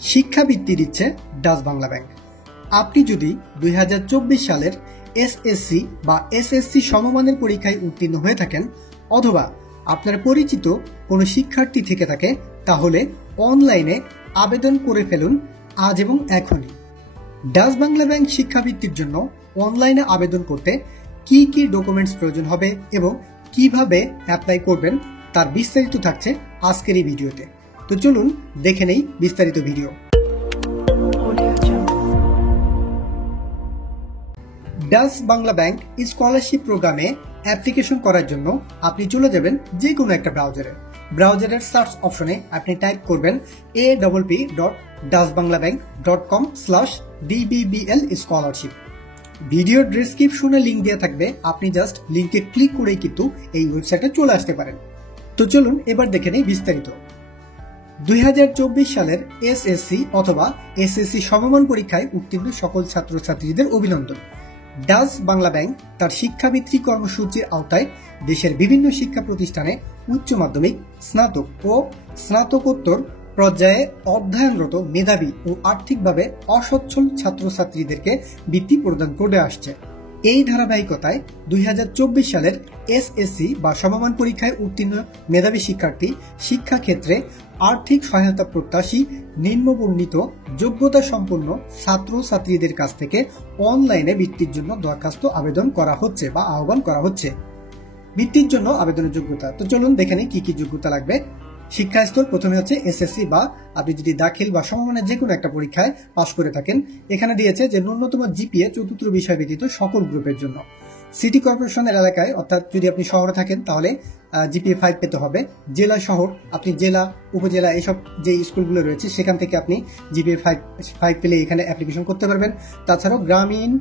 শিক্ষাবৃত্তি দিচ্ছে Dutch Bangla bank. আপনি যদি 2024 সালের এসএসসি বা এসএসসি সমমানের পরীক্ষায় উত্তীর্ণ হয়ে থাকেন অথবা আপনার পরিচিত কোনো শিক্ষার্থী থেকে থাকে, তাহলে অনলাইনে আবেদন করে ফেলুন আজ এবং এখনই। ডাচ বাংলা ব্যাংক শিক্ষাবৃত্তির জন্য অনলাইনে আবেদন করতে কি কি ডকুমেন্টস প্রয়োজন হবে এবং কিভাবে অ্যাপ্লাই করবেন তার বিস্তারিত থাকছে আজকের এই ভিডিওতে। তো চলুন দেখে নেই বিস্তারিত video. Dutch Bangla bank scholarship প্রোগ্রামে অ্যাপ্লিকেশন করার জন্য আপনি চলে যাবেন যে কোনো একটা ব্রাউজারের সার্চ অপশনে আপনি টাইপ করবেন awp.dachbanglabank.com/dbBL স্কলারশিপ। ভিডিও ডেসক্রিপশনে লিঙ্ক দেওয়া থাকবে, আপনি জাস্ট লিঙ্কে ক্লিক করেই কিন্তু এই ওয়েবসাইটে চলে আসতে পারেন। তো চলুন এবার দেখে নেই বিস্তারিত। 2024 সালের এসএসসি অথবা এসএসসি সমমান পরীক্ষায় উত্তীর্ণ সকল ছাত্রছাত্রীদের অভিনন্দন। ডাচ বাংলা ব্যাংক তার শিক্ষাবৃত্তি কর্মসূচির আওতায় দেশের বিভিন্ন শিক্ষা প্রতিষ্ঠানে উচ্চ মাধ্যমিক, স্নাতক ও স্নাতকোত্তর পর্যায়ে অধ্যয়নরত মেধাবী ও আর্থিকভাবে অসচ্ছল ছাত্রছাত্রীদেরকে বৃত্তি প্রদান করে আসছে। এই ধারাবাহিকতায় 2024 সালের এসএসসি বা সমমান পরীক্ষায় উত্তীর্ণ মেধাবী শিক্ষার্থী শিক্ষাক্ষেত্রে আর্থিক সহায়তা প্রত্যাশী নিম্নবর্ণিত যোগ্যতা সম্পন্ন ছাত্রছাত্রীদের কাছ থেকে অনলাইনে বৃত্তির জন্য দরখাস্ত আবেদন করা হচ্ছে বা আহ্বান করা হচ্ছে। বৃত্তির জন্য আবেদনের যোগ্যতা, তো চলুন দেখে নিই কি কি যোগ্যতা লাগবে। শিক্ষা স্তর প্রথমে হচ্ছে এসএসসি বা আপনি যদি দাখিল বা সমমানের যে কোনো একটা পরীক্ষায় পাশ করে থাকেন, এখানে দিয়েছে যে ন্যূনতম জিপিএ চতুর্থ বিষয় ব্যতীত সকল গ্রুপের জন্য। সিটি কর্পোরেশনের এলাকায় অর্থাৎ যদি আপনি শহরে থাকেন তাহলে জিপিএ 5 পেতে হবে। জেলা শহর, আপনি জেলা উপজেলা এইসব যে স্কুলগুলো রয়েছে সেখান থেকে আপনি জিপিএ 5 পেলে এখানে অ্যাপ্লিকেশন করতে পারবেন। তাছাড়াও গ্রামীণ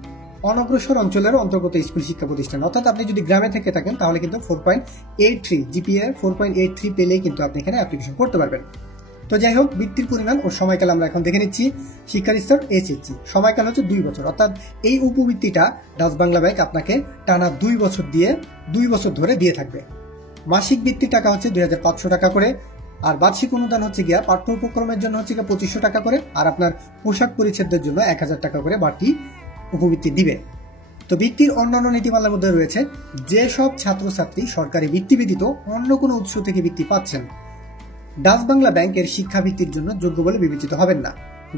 অনগ্রসর অঞ্চলের অন্তর্গত স্কুল শিক্ষা প্রতিষ্ঠান, অর্থাৎ আপনি যদি গ্রামে থেকে থাকেন তাহলে কিন্তু 4.83 জিপিএ 4.83 পেলেই কিন্তু আপনি এখানে অ্যাপ্লিকেশন করতে পারবেন। তো যাই হোক, বৃত্তির পরিমাণ ও সময়কাল আমরা এখন দেখে নিচ্ছি। শিক্ষার স্তর এসএসসি, সময়কাল হচ্ছে 2 বছর, অর্থাৎ এই উপবৃত্তিটা ডাচ বাংলা ব্যাংক আপনাকে টানা 2 বছর ধরে দিয়ে থাকবে। মাসিক বৃত্তির টাকা হচ্ছে 2500 টাকা করে, আর বার্ষিক অনুদান হচ্ছে গিয়া পাঠ্য উপক্রমের জন্য হচ্ছে 2500 টাকা করে, আর আপনার পোশাক পরিচ্ছদের জন্য 1000 টাকা করে বাড়তি উপবৃত্তি দিবে। তো বৃত্তির অন্যান্য নীতিমালার মধ্যে রয়েছে যেসব ছাত্রছাত্রী সরকারি বৃত্তি ব্যতীত অন্য কোনো উৎস থেকে বৃত্তি পাচ্ছেন, ডাচ বাংলা ব্যাংকের শিক্ষাবৃত্তির জন্য যোগ্য বলে বিবেচিত হবেন না।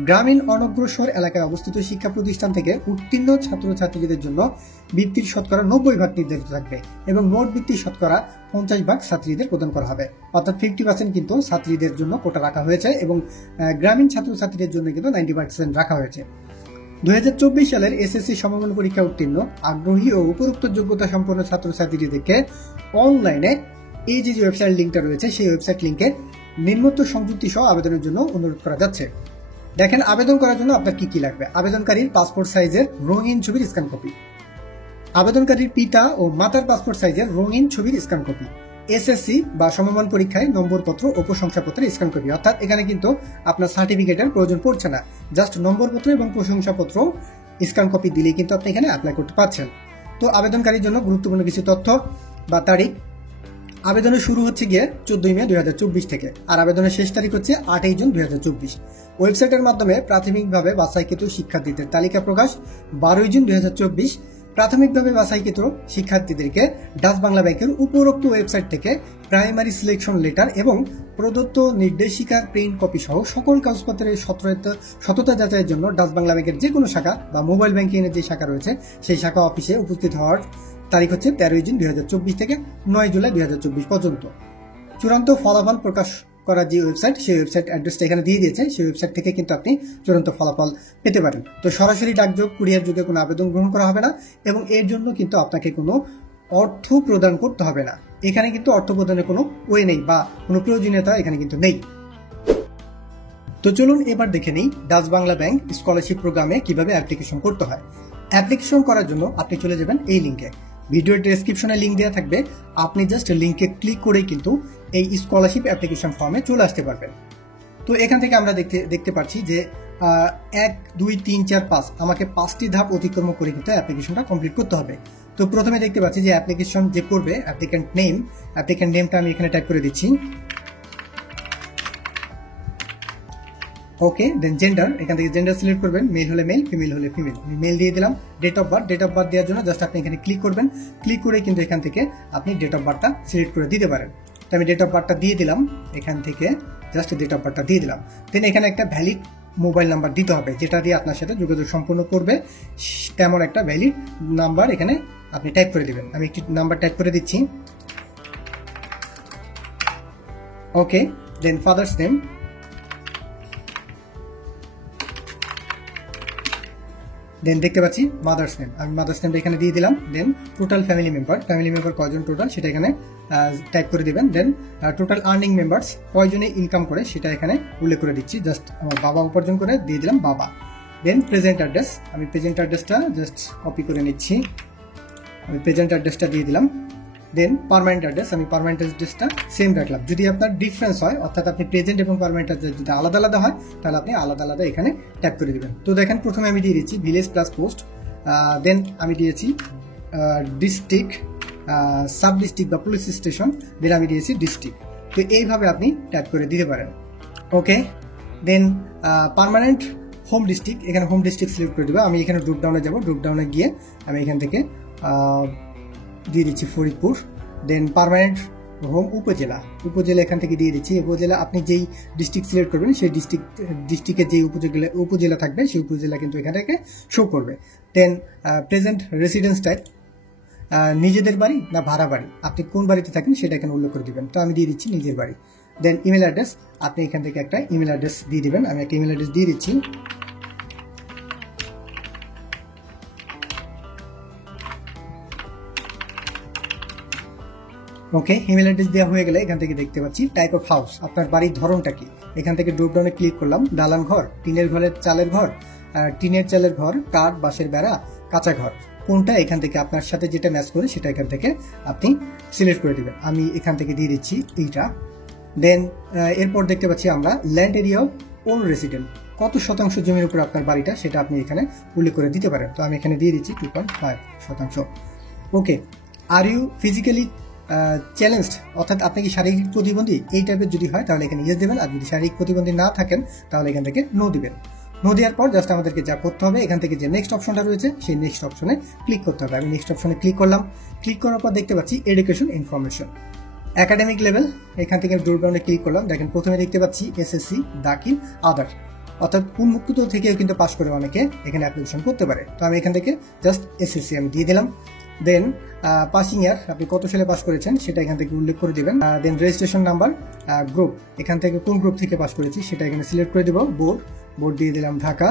গ্রামীণ অনগ্রসর এলাকায় অবস্থিত শিক্ষা প্রতিষ্ঠান থেকে উত্তীর্ণ ছাত্রছাত্রীদের জন্য বৃত্তির শতকরা 90% নির্ধারিত থাকবে এবং মোট বৃত্তির শতকরা 50% ছাত্রীদের প্রদান করা হবে, অর্থাৎ 50% কিন্তু ছাত্রীদের জন্য কোটা রাখা হয়েছে এবং গ্রামীণ ছাত্রছাত্রীদের জন্য কিন্তু 90% রাখা হয়েছে। 2024 সালের এসএসসি সমমান পরীক্ষা উত্তীর্ণ আগ্রহী ও উপরোক্ত যোগ্যতা সম্পন্ন ছাত্রছাত্রীদেরকে অনলাইনে এই যে ওয়েবসাইট লিঙ্কটা রয়েছে সেই ওয়েবসাইট লিঙ্কে নিম্নোক্ত সংযুক্তি সহ আবেদনের জন্য অনুরোধ করা যাচ্ছে। দেখেন, আবেদন করার জন্য আপনার কি কি লাগবে। আবেদনকারীর পাসপোর্ট সাইজের রঙিন ছবির স্ক্যান কপি, আবেদনকারীর পিতা ও মাতার পাসপোর্ট সাইজের রঙিন ছবির স্ক্যান কপি, এসএসসি বা সমমান পরীক্ষায় নম্বরপত্র ও প্রশংসাপত্রের স্ক্যান কপি, অর্থাৎ এখানে কিন্তু আপনার সার্টিফিকেটের প্রয়োজন পড়ছে না, জাস্ট নম্বরপত্র এবং প্রশংসাপত্র স্ক্যান কপি দিলেই কিন্তু আপনি এখানে অ্যাপ্লাই করতে পারছেন। তো আবেদনকারীর জন্য গুরুত্বপূর্ণ কিছু তথ্য বা তারিখ। আবেদনের শুরু হচ্ছে গিয়ে 14 মে 2024 থেকে, আর আবেদনের শেষ তারিখ হচ্ছে 8 জুন 2024। ওয়েবসাইটের মাধ্যমে প্রাথমিকভাবে বাছাইকৃত শিক্ষার্থীদের তালিকা প্রকাশ 12 জুন 2024। প্রাথমিকভাবে বাছাইকৃত শিক্ষার্থীদেরকে ডাচ বাংলা ব্যাংকের উপরোক্ত ওয়েবসাইট থেকে প্রাইমারি সিলেকশন লেটার এবং প্রদত্ত নির্দেশিকার প্রিন্ট কপি সহ সকল কাগজপত্রের সততা যাচাইয়ের জন্য ডাচ বাংলা ব্যাংকের যে কোনো শাখা বা মোবাইল ব্যাংকিংয়ের যে শাখা রয়েছে সেই শাখা অফিসে উপস্থিত হওয়ার তারিখ হচ্ছে 13 জুন 2024 থেকে 9 জুলাই 2024 পর্যন্ত। চূড়ান্ত ফলাফল প্রকাশ করার যে ওয়েবসাইট, সেই ওয়েবসাইট অ্যাড্রেসটা এখানে দিয়ে দিয়েছে, সেই ওয়েবসাইট থেকে কিন্তু আপনি চূড়ান্ত ফলাফল পেতে পারেন। তো সরাসরি ডাকযোগ কুরিয়ার যুগে কোনো আবেদন গ্রহণ করা হবে না এবং এর জন্য কিন্তু আপনাকে কোনো অর্থ প্রদান করতে হবে না। এখানে কিন্তু অর্থ প্রদানের কোনো ওয়ে নেই বা কোনো প্রয়োজনীয়তা এখানে কিন্তু নেই। তো চলুন এবার দেখে নিই ডাচ বাংলা ব্যাংক স্কলারশিপ প্রোগ্রামে কিভাবে অ্যাপ্লিকেশন করতে হয়। অ্যাপ্লিকেশন করার জন্য আপনি চলে যাবেন এই লিঙ্কে, ভিডিওর ডেসক্রিপশনে লিঙ্ক দেওয়া থাকবে, আপনি জাস্ট লিঙ্কে ক্লিক করেই কিন্তু এই স্কলারশিপ অ্যাপ্লিকেশন ফর্মে চলে আসতে পারবেন। তো এখান থেকে আমরা দেখতে পাচ্ছি যে 1, 2, 3, 4, 5 আমাকে 5টি ধাপ অতিক্রম করে কিন্তু অ্যাপ্লিকেশনটা কমপ্লিট করতে হবে। তো প্রথমে দেখতে পাচ্ছি যে অ্যাপ্লিকেশন যে করবে অ্যাপ্লিক্যান্ট নেমটা আমি এখানে টাইপ করে দিচ্ছি। ওকে, দেন জেন্ডার, এখান থেকে জেন্ডার সিলেক্ট করবেন, মেল হলে মেল, ফিমেল হলে ফিমেল। আমি মেল দিয়ে দিলাম। ডেট অফ বার্থ দেওয়ার জন্য জাস্ট আপনি এখানে ক্লিক করবেন, ক্লিক করে কিন্তু এখান থেকে আপনি ডেট অফ বার্থটা সিলেক্ট করে দিতে পারেন। তো আমি ডেট অফ বার্থটা দিয়ে দিলাম, এখান থেকে জাস্ট ডেট অফ বার্থটা দিয়ে দিলাম। দেন এখানে একটা ভ্যালিড মোবাইল নাম্বার দিতে হবে, যেটা দিয়ে আপনার সাথে যোগাযোগ সম্পন্ন করবে, তেমন একটা ভ্যালিড নাম্বার এখানে আপনি টাইপ করে দিবেন। আমি একটি নাম্বার টাইপ করে দিচ্ছি। ওকে, দেন ফাদার্স নেম, দেন দেখতে পাচ্ছি মাদার্স নেম, আমি মাদার্স নেমটা এখানে দিয়ে দিলাম। দেন টোটাল ফ্যামিলি মেম্বার কয়জন টোটাল সেটা এখানে টাইপ করে দিবেন। দেন টোটাল আর্নিং মেম্বার্স কয়জনে ইনকাম করে সেটা এখানে উল্লেখ করে দিচ্ছি। জাস্ট আমার বাবা উপার্জন করে দিয়ে দিলাম বাবা। দেন প্রেজেন্ট অ্যাড্রেস, আমি প্রেজেন্ট অ্যাড্রেসটা জাস্ট কপি করে নিচ্ছি, আমি প্রেজেন্ট অ্যাড্রেসটা দিয়ে দিলাম। দেন পার্মানেন্ট অ্যাড্রেস, আমি পার্মানেন্ট অ্যাড্রেসটা সেম রাখলাম। যদি আপনার ডিফারেন্স হয়, অর্থাৎ আপনি প্রেজেন্ট এবং পার্মানেন্ট অ্যাড্রেস যদি আলাদা আলাদা হয়, তাহলে আপনি আলাদা আলাদা এখানে ট্যাপ করে দেবেন। তো দেখেন প্রথমে আমি দিয়ে দিচ্ছি ভিলেজ প্লাস পোস্ট, দেন আমি দিয়েছি ডিস্ট্রিক্ট, সাব ডিস্ট্রিক্ট বা পুলিশ স্টেশন, দেন আমি দিয়েছি ডিস্ট্রিক্ট। তো এইভাবে আপনি ট্যাপ করে দিতে পারেন। ওকে, দেন পার্মানেন্ট হোম ডিস্ট্রিক্ট, এখানে হোম ডিস্ট্রিক্ট সিলেক্ট করে দেবো। আমি এখানে ড্রপ ডাউনে যাবো, ড্রপ ডাউনে গিয়ে আমি এখান থেকে দিয়ে দিচ্ছি ফরিদপুর। দেন পার্মানেন্ট হোম উপজেলা এখান থেকে দিয়ে দিচ্ছি। উপজেলা আপনি যেই ডিস্ট্রিক্ট সিলেক্ট করবেন সেই ডিস্ট্রিক্টের যেই উপজেলা থাকবে সেই উপজেলা কিন্তু এখান থেকে শো করবে। দেন প্রেজেন্ট রেসিডেন্স টাইপ, নিজেদের বাড়ি না ভাড়া বাড়ি, আপনি কোন বাড়িতে থাকেন সেটা এখানে উল্লেখ করে দিবেন। তো আমি দিয়ে দিচ্ছি নিজের বাড়ি। দেন ইমেল অ্যাড্রেস, আপনি এখান থেকে একটা ইমেল অ্যাড্রেস দিয়ে দিবেন। আমি একটা ইমেল অ্যাড্রেস দিয়ে দিচ্ছি। ওকে, ইমেল অ্যাড্রেস দেওয়া হয়ে গেলে এখান থেকে দেখতে পাচ্ছি টাইপ অফ হাউস, আপনার বাড়ির ধরনটা কি। এখান থেকে ড্রপ ডাউনে ক্লিক করলাম, দালান ঘর, টিনের ঘরের চালের ঘর, টিনের চালের ঘর, কাঠ বাঁশের বেড়া, কাঁচা ঘর, কোনটা এখান থেকে আপনার সাথে যেটা ম্যাচ করে সেটা এখান থেকে আপনি সিলেক্ট করে দেবেন। আমি এখান থেকে দিয়ে দিচ্ছি এইটা। দেন এরপর দেখতে পাচ্ছি আমরা land area of on resident, কত শতাংশ জমির উপর আপনার বাড়িটা সেটা আপনি এখানে উল্লেখ করে দিতে পারেন। তো আমি এখানে দিয়ে দিচ্ছি 2.5%। ওকে, আর ইউ ফিজিক্যালি চ্যালেঞ্জড, অর্থাৎ আপনি কি শারীরিক প্রতিবন্ধী, এই টাইপের যদি হয় তাহলে এখানে ইয়েস দেবেন। আর যদি শারীরিক প্রতিবন্ধী না থাকেন তাহলে এখান থেকে নো দিবেন। নো দেওয়ার পর জাস্ট আমাদেরকে যা করতে হবে, এখান থেকে যে নেক্সট অপশনটা রয়েছে সেই নেক্সট অপশনে ক্লিক করতে হবে। আমি নেক্সট অপশনে ক্লিক করলাম। ক্লিক করার পর দেখতে পাচ্ছি এডুকেশন ইনফরমেশন, একাডেমিক লেভেল, এখান থেকে ড্রপ ডাউনে ক্লিক করলাম। দেখেন প্রথমে দেখতে পাচ্ছি এসএসসি, দাখিল, আদার, অর্থাৎ উন্মুক্ত থেকেও কিন্তু পাস করে অনেকে এখানে অ্যাপ্লিকেশন করতে পারে। তো আমি এখান থেকে জাস্ট এসএসসি আমি দিয়ে দিলাম। দেন পাসিং ইয়ার, আপনি কত সালে পাস করেছেন সেটা এখান থেকে উল্লেখ করে দিবেন। দেন রেজিস্ট্রেশন নাম্বার, গ্রুপ, এখান থেকে কোন গ্রুপ থেকে পাস করেছি সেটা এখানে সিলেক্ট করে দেবো। বোর্ড দিয়ে দিলাম Dhaka.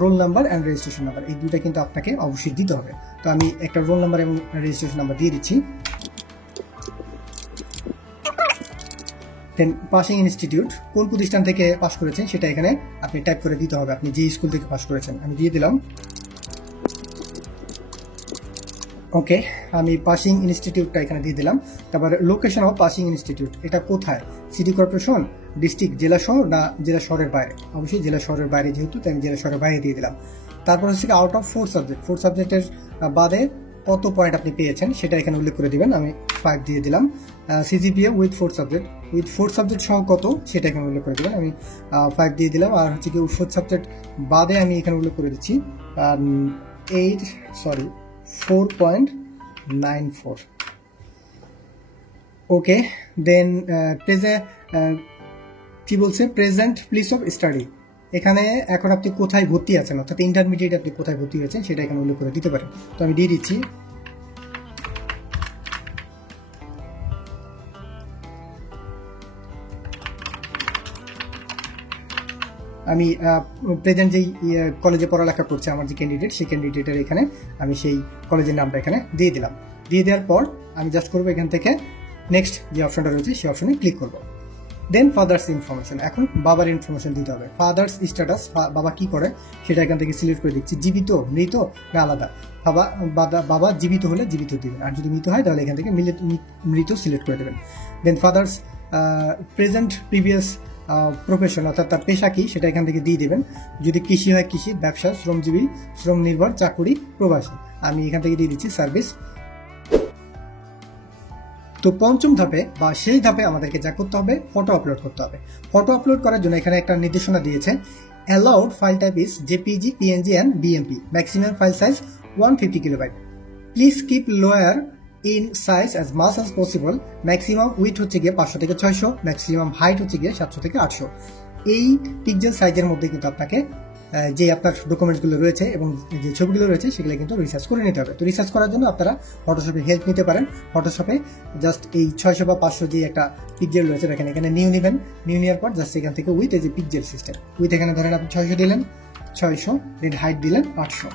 Roll number and registration number, এই দুটা কিন্তু আপনাকে অবশ্যই দিতে হবে। তো আমি একটা রোল নাম্বার এবং রেজিস্ট্রেশন নাম্বার দিয়ে দিচ্ছি। দেন পাসিং ইনস্টিটিউট, কোন প্রতিষ্ঠান থেকে পাস করেছেন সেটা এখানে আপনি টাইপ করে দিতে হবে, আপনি যে স্কুল থেকে পাস করেছেন। আমি দিয়ে দিলাম। ওকে, আমি পাসিং ইনস্টিটিউটটা এখানে দিয়ে দিলাম। তারপর লোকেশন অফ পাসিং ইনস্টিটিউট, এটা কোথায়, সিটি কর্পোরেশন, ডিস্ট্রিক্ট, জেলা শহর না জেলা শহরের বাইরে, অবশ্যই জেলা শহরের বাইরে যেহেতু, তাই আমি জেলা শহরের বাইরে দিয়ে দিলাম। তারপর হচ্ছে আউট অফ 4 সাবজেক্টের বাদে কত পয়েন্ট আপনি পেয়েছেন সেটা এখানে উল্লেখ করে দিবেন। আমি 5 দিয়ে দিলাম। সিজিপিএ উইথ 4 সাবজেক্ট সহ কত সেটা এখানে উল্লেখ করে দেবেন। আমি 5 দিয়ে দিলাম। আর হচ্ছে কি 4 সাবজেক্ট বাদে আমি এখানে উল্লেখ করে দিচ্ছি 4.94। ওকে, দেন কি বলছে, প্রেজেন্ট প্লেস অফ স্টাডি, এখানে এখন আপনি কোথায় ভর্তি আছেন, অর্থাৎ ইন্টারমিডিয়েট আপনি কোথায় ভর্তি হয়েছেন সেটা এখানে উল্লেখ করে দিতে পারেন। তো আমি দিয়ে দিচ্ছি। আমি প্রেজেন্ট যেই কলেজে পড়ালেখা করছে আমার যে ক্যান্ডিডেট, সেই ক্যান্ডিডেটের এখানে আমি সেই কলেজের নামটা এখানে দিয়ে দিলাম। দিয়ে দেওয়ার পর আমি জাস্ট করবো এখান থেকে নেক্সট যে অপশনটা রয়েছে সেই অপশনে ক্লিক করবো। দেন ফাদার্স ইনফরমেশন, এখন বাবার ইনফরমেশন দিতে হবে। ফাদার্স স্ট্যাটাস, বাবা কি করে সেটা এখান থেকে সিলেক্ট করে দিচ্ছি। জীবিত, মৃত না আলাদা। বাবা জীবিত হলে জীবিত দিবেন, আর যদি মৃত হয় তাহলে এখান থেকে মৃত সিলেক্ট করে দেবেন। দেন ফাদার্স প্রেজেন্ট প্রিভিয়াস প্রফেশন, অর্থাৎ তার পেশা কি সেটা এখান থেকে দিয়ে দেবেন। যদি কৃষি হয় কৃষি, ব্যবসা, শ্রমজীবী, শ্রম নির্ভর, চাকুরি, প্রবাসী, আমি এখান থেকে দিয়ে দিচ্ছি সার্ভিস। তো পঞ্চম ধাপে বা শেষ ধাপে আমাদেরকে যা করতে হবে, ফটো আপলোড করতে হবে। ফটো আপলোড করার জন্য এখানে একটা নির্দেশনা দিয়েছে, allowed file type is jpg, png and bmp, maximum file size 150 kilobyte, please keep lower in size as much as possible, maximum width হচ্ছে গিয়ে 500 থেকে 600, maximum height হচ্ছে গিয়ে 700 থেকে 800। এই পিক্সেল সাইজের মধ্যে কিন্তু আপনাকে যে আপনার ডকুমেন্টসগুলো রয়েছে এবং যে ছবিগুলো রয়েছে সেগুলো কিন্তু রিসার্চ করে নিতে হবে। তো রিসার্চ করার জন্য আপনারা ফটোশপে হেল্প নিতে পারেন। ফটোশপে জাস্ট এই 600 বা 500 যে একটা পিক্সেল রয়েছে এখানে নিউ নেবেন। নিউ নেওয়ার পর জাস্ট এখান থেকে উইথ এই যে পিক্সেল সিস্টেম, উইথ এখানে ধরেন আপনি 600 দিলেন, 600 দেন হাইট দিলেন 800,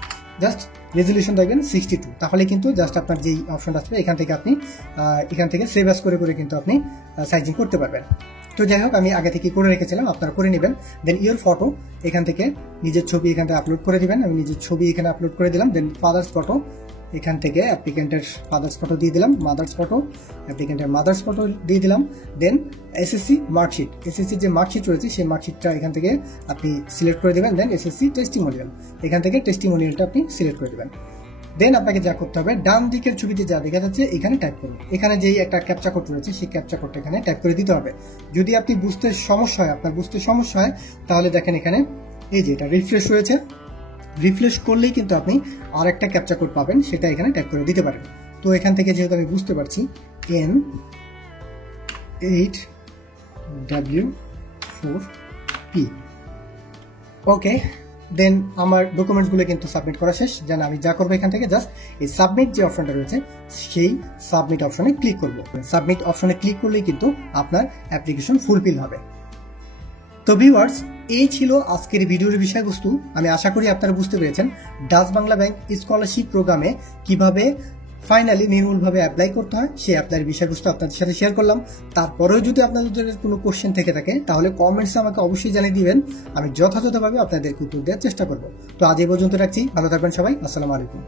জাস্ট রেজলিউশন দেখবেন 62। তাহলে কিন্তু জাস্ট আপনার যেই অপশনটা আসবে এখান থেকে আপনি এখান থেকে সেভ অ্যাজ করে কিন্তু আপনি সাইজিং করতে পারবেন। তো যাই হোক, আমি আগে থেকে করে রেখেছিলাম, আপনারা করে নেবেন। দেন ইওর ফটো, এখান থেকে নিজের ছবি এখান থেকে আপলোড করে দিবেন। আমি নিজের ছবি এখানে আপলোড করে দিলাম। দেন ফাদার্স ফটো, এখান থেকে অ্যাপ্লিকেন্টের ফাদার্স ফটো দিয়ে দিলাম, মাদার্স ফটো, অ্যাপ্লিকেন্টের মাদার্স ফটো দিয়ে দিলাম। দেন এসএসসি মার্কশিট, এসএসসি যে মার্কশিট রয়েছে সেই মার্কশিটটা এখান থেকে আপনি সিলেক্ট করে দেবেন। দেন এসএসসি টেস্টিমোনিয়াল, এখান থেকে টেস্টিমোনিয়ালটা আপনি সিলেক্ট করে দেবেন। দেন আপনাকে যা করতে হবে, ডান দিকের ছবিতে যা দেখা যাচ্ছে এখানে টাইপ করুন। এখানে যেই একটা ক্যাপচা কোড রয়েছে সেই ক্যাপচা কোডটা এখানে টাইপ করে দিতে হবে। যদি আপনি বুঝতে সমস্যা হয় তাহলে দেখেন এখানে এই যে এটা রিফ্রেশ রয়েছে, রিফ্রেশ করলেই কিন্তু আপনি আর একটা ক্যাপচা কোড পাবেন, সেটা এখানে টাইপ করে দিতে পারেন। তো এখান থেকে যেহেতু আমি বুঝতে পারছি N8W4P, ওকে। দেন আমার ডকুমেন্টসগুলো কিন্তু সাবমিট করা শেষ। যেন আমি যা করবো এখান থেকে জাস্ট এই সাবমিট যে অপশনটা রয়েছে সেই সাবমিট অপশনে ক্লিক করব। সাবমিট অপশনে ক্লিক করলেই কিন্তু আপনার অ্যাপ্লিকেশন ফুলফিল হবে। তো ভিউয়ার্স, এই ছিল আজকের ভিডিওর বিষয়বস্তু। আমি আশা করি আপনারা বুঝতে পেরেছেন ডাচ বাংলা ব্যাংক স্কলারশিপ প্রোগ্রামে কিভাবে ফাইনালি নির্মূলভাবে অ্যাপ্লাই করতে হয়, সেই অ্যাপ্লাইয়ের বিষয়বস্তু আপনাদের সাথে শেয়ার করলাম। তারপরেও যদি আপনাদের কোনো কোশ্চেন থেকে থাকে তাহলে কমেন্টসে আমাকে অবশ্যই জানিয়ে দিবেন, আমি যথাযথভাবে আপনাদেরকে উত্তর দেওয়ার চেষ্টা করব। তো আজ এই পর্যন্ত রাখছি, ভালো থাকবেন সবাই, আসসালামু আলাইকুম।